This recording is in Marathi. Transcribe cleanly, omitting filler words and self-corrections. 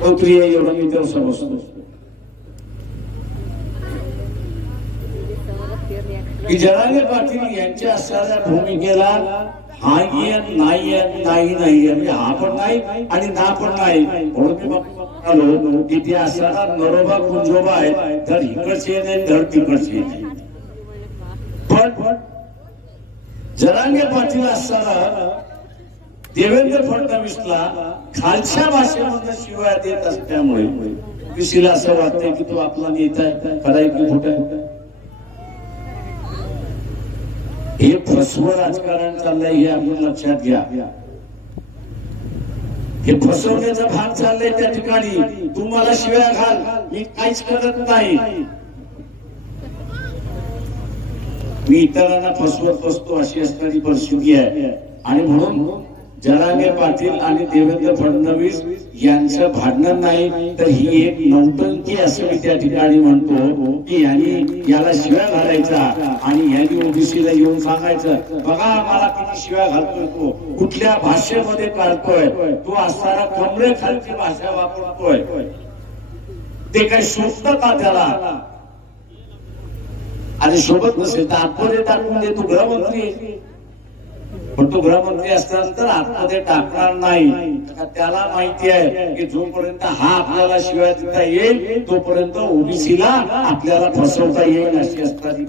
प्रिय एवढं मी तर समजतो की जरांगे पाटील यांच्या असणाऱ्या भूमिकेला हा नाही म्हणजे हा पण नाही आणि ना पण नाही म्हणून मी की ते असणारा नरोबा कुंजोबा आहे तर इकडचे नाही तर तिकडचे पण जरांगे पाटील असताना देवेंद्र फडणवीसला खालच्या भाषेमधून शिवाय देत असल्यामुळे ओबीसीला असं वाटतंय की तो आपला नेता आहे खराय की खोटा आहे हे फसवं राजकारण चाललंय हे आपण लक्षात घ्या हे फसवण्याचा भाग चाललाय त्या ठिकाणी तू मला शिव्या घाल मी काहीच करत नाही मी इतरांना फसवत बसतो अशी असणारी परिस्थिती आहे आणि म्हणून जरांगे पाटील आणि देवेंद्र फडणवीस यांचं भांडण नाही तर ही एक नौटंकी असं मी त्या ठिकाणी म्हणतो की यांनी याला शिव्या घालायचा आणि यांनी ओबीसीला येऊन सांगायचं बघा मला किती शिव्या घालतोय तो कुठल्या भाषेमध्ये काढतोय तो असताना कमरे खालची भाषा वापरतोय ते काही शोधतं का त्याला आणि सोबत नसेल तर आतमध्ये टाकून दे तू गृहमंत्री पण तो गृहमंत्री असताना तर आतमध्ये टाकणार नाही त्याला माहिती आहे की जोपर्यंत हा आपल्याला शिवाय देता येईल तोपर्यंत ओबीसीला आपल्याला फसवता येईल अशी असणारी